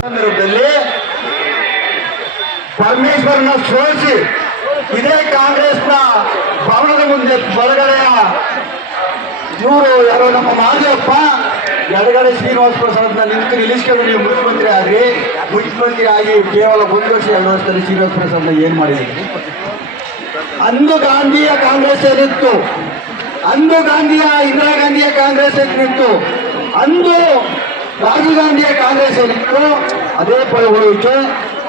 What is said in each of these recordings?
ಸಂದರ್ಭದಲ್ಲಿ ಪರಮೇಶ್ವರನ ಸೋಲಿಸಿ ಇದೇ ಕಾಂಗ್ರೆಸ್ನ ಭವನದ ಮುಂದೆ ಬಲಗಡೆಯ ಇವರು ಯಾರೋ ನಮ್ಮ ಮಾದೇವಪ್ಪ ಎಡಗಡೆ ಶ್ರೀನಿವಾಸ ಪ್ರಸಾದ್ನ ನಿಂತು ನಿಲ್ಲಿಸ್ಕೊಂಡು ನೀವು ಮುಖ್ಯಮಂತ್ರಿ ಆದ್ರಿ. ಮುಖ್ಯಮಂತ್ರಿ ಆಗಿ ಕೇವಲ ಒಂದು ವರ್ಷ, ಎರಡು ವರ್ಷದಲ್ಲಿ ಶ್ರೀನಿವಾಸ ಪ್ರಸಾದ್ನ ಏನ್ ಮಾಡಿದ್ರಿ? ಅಂದು ಗಾಂಧಿಯ ಕಾಂಗ್ರೆಸ್ ಏನಿತ್ತು ಅಂದು ಗಾಂಧಿಯ, ಇಂದಿರಾ ಗಾಂಧಿಯ ಕಾಂಗ್ರೆಸ್ ಏನಿತ್ತು ಅಂದು ರಾಜೀವ್ ಗಾಂಧಿಯ ಕಾಂಗ್ರೆಸ್ ಏನಿತ್ತು ಅದೇ ಪರ ಉಳಿಯಿತು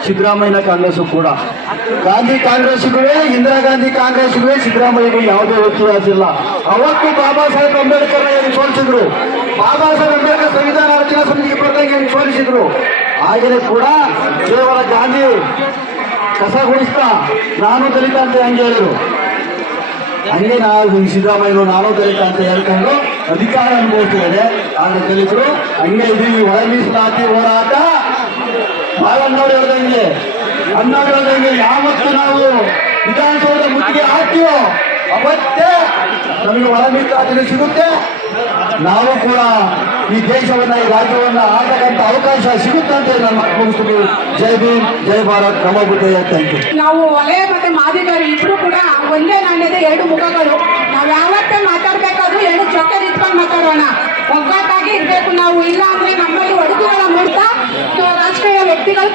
ಸಿದ್ದರಾಮಯ್ಯನ ಕಾಂಗ್ರೆಸ್ಸು ಕೂಡ. ಗಾಂಧಿ ಕಾಂಗ್ರೆಸ್ಗೂ ಇಂದಿರಾ ಗಾಂಧಿ ಕಾಂಗ್ರೆಸ್ಗೂ ಸಿದ್ದರಾಮಯ್ಯಗೂ ಯಾವುದೇ ವ್ಯತ್ಯಾಸ ಇಲ್ಲ. ಅವತ್ತು ಬಾಬಾ ಸಾಹೇಬ್ ಅಂಬೇಡ್ಕರ್ ಏನು ಸೋಲಿಸಿದ್ರು? ಬಾಬಾ ಸಾಹೇಬ್ ಅಂಬೇಡ್ಕರ್ ಸಂವಿಧಾನ ರಚನಾ ಸಮಿತಿಗೆ ಬರ್ದಂಗೆ ಏನು ಸೋಲಿಸಿದ್ರು? ಕೂಡ ಕೇವಲ ಗಾಂಧಿ ಕಸ ಗುಡಿಸ್ತಾ, ನಾನು ದಲಿತ ಅಂತ ಹಂಗೆ ಹೇಳಿದ್ರು? ಹಂಗೆ ನಾವು ಸಿದ್ದರಾಮಯ್ಯರು ನಾನು ದಲಿತ ಅಂತ ಹೇಳ್ಕೊಂಡು ಅಧಿಕಾರ ಅನುಭವಿಸ್ತಿದ್ದಾರೆ ಆದ್ರೆ ದಲಿತರು ಹಂಗೆ ಇದೀವಿ ಒಳ ಮೀಸಲಾತಿ ಹೋರಾಟ. ಬಾಳಣ್ಣವ್ರು ಹೇಳ್ದಂಗೆ ಅಣ್ಣವ್ರು ಹೇಳ್ದಂಗೆ ಯಾವತ್ತು ನಾವು ವಿಧಾನಸೌಧದ ಮುತ್ತಿಗೆ ಹಾಕ್ತೀವೋ, ಅವತ್ತೇ ನಮಗೆ ಒಳ ಮೀಸಲಾತಿ ಸಿಗುತ್ತೆ. ನಾವು ಕೂಡ ಈ ದೇಶವನ್ನ, ಈ ರಾಜ್ಯವನ್ನ ಆಡತಕ್ಕಂಥ ಅವಕಾಶ ಸಿಗುತ್ತೆ ಅಂತ ನಾನು ಮುಗಿಸ್ತೀನಿ ಜೈ ಭೀಮ್, ಜೈ ಭಾರತ್. ನಮ ಬುದ್ಧಯ್ಯ ಥ್ಯಾಂಕ್ ಯು ನಾವು ಒಲೆ ಮತ್ತೆ ಮಾದಿಗಾರಿ ಇಬ್ರು ಕೂಡ ಒಂದೇ ನಾಣ್ಯದ ಎರಡು ಮುಖಗಳು. ನಾವು ಯಾವತ್ತೇ ಮಾತಾಡ್ಬೇಕಾದ್ರೂ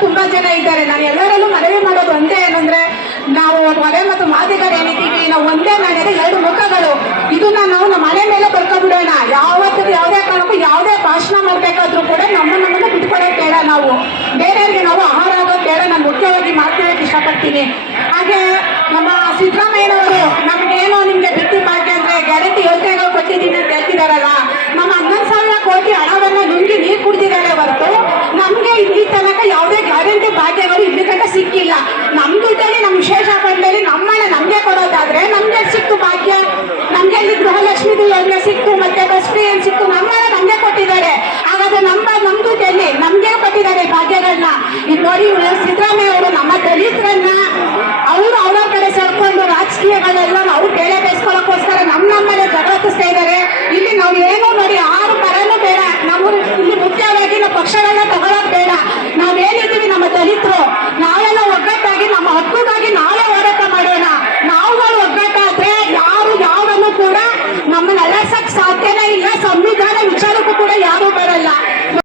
ತುಂಬಾ ಜನ ಇದ್ದಾರೆ. ನಾನು ಎಲ್ಲರಲ್ಲೂ ಮನವಿ ಮಾಡೋದು ಒಂದೇ ಏನಂದ್ರೆ, ನಾವು ಮನೆ ಮತ್ತು ಮಾದಿಗರು ಏನಿದ್ದೀವಿ ನಾವು ಒಂದೇ ನಾಣ್ಯದ ಎರಡು ಮುಖಗಳು. ಇದನ್ನ ನಾವು ನಮ್ಮ ಮನೆ ಮೇಲೆ ಬರ್ಕೊಂಡ್ಬಿಡೋಣ. ಯಾವತ್ತೂ ಯಾವುದೇ ಕಾರಣಕ್ಕೂ ಯಾವುದೇ ಭಾಷಣ ಮಾಡ್ಬೇಕಾದ್ರೂ ಕೂಡ ನಮ್ಮ ನಮ್ಮನ್ನ ಬಿಟ್ಕೊಡೋಕೆ ಬೇಡ ನಾವು. ಬೇರೆಯವ್ರಿಗೆ ನಾವು ಆಹಾರ ಆಗೋದು ಬೇಡ. ನಾನು ಮುಖ್ಯವಾಗಿ ಮಾತಾಡೋಕೆ ಇಷ್ಟಪಡ್ತೀನಿ. ಹಾಗೆ ನಮ್ಮ ಸಿದ್ದರಾಮಯ್ಯನವರು ಸಿಕ್ಕಿಲ್ಲ. ನಮ್ ದುಡ್ಡಲ್ಲಿ ನಮ್ ವಿಶೇಷ ಬಂದಲ್ಲಿ ನಮ್ಮನೆ ನಮ್ಗೆ ಕೊಡೋದಾದ್ರೆ ನಮ್ಗೆ ಸಿಕ್ತು ಭಾಗ್ಯ. ನಮ್ಗೆ ಅಲ್ಲಿ ಗೃಹಲಕ್ಷ್ಮಿದು ಯೋಜನೆ ಸಿಕ್ತು ಮತ್ತೆ ಬಸ್ ಫ್ರೀ ಏನ್ ಸಿಕ್ತು ನಮ್ಮನೆ ನಮ್ಗೆ ಕೊಟ್ಟಿದ್ದಾರೆ. ಹಾಗಾದ್ರೆ ನಮ್ಮ ನಮ್ ದುಡ್ಡಲ್ಲಿ ನಮ್ಗೆ ಕೊಟ್ಟಿದ್ದಾರೆ ಭಾಗ್ಯಗಳನ್ನ. ಇದು ನೋಡಿ ಸಿದ್ದರಾಮಯ್ಯ ಅವರು ನಮ್ಮ ದಲಿತರನ್ನ, ಅವರು ಅವರ ಕಡೆ ಸೇರ್ಕೊಂಡು ರಾಜಕೀಯಗಳೆಲ್ಲ ಅವ್ರು ಬೇಳೆ ಬೇಯಿಸ್ಕೊಳ್ಳೋಕೋಸ್ಕರ ನಮ್ ನಮ್ಮನೆ ಜಗತ್ತಿಸ್ತಾ ಇದ್ದಾರೆ. ಇಲ್ಲಿ ನಾವು ಏನೋ ನೋಡಿ ಆರು ಪರನೂ ಬೇಡ. ನಮ್ಮ ಇಲ್ಲಿ ಮುಖ್ಯವಾಗಿ ನಾವು ಪಕ್ಷಗಳನ್ನ ತಗೊಳ್ಳೋದು ಬೇಡ. ನಾವೇನಿದ್ದೀವಿ ನಮ್ಮ ದಲಿತರು. நம்ம நல்லா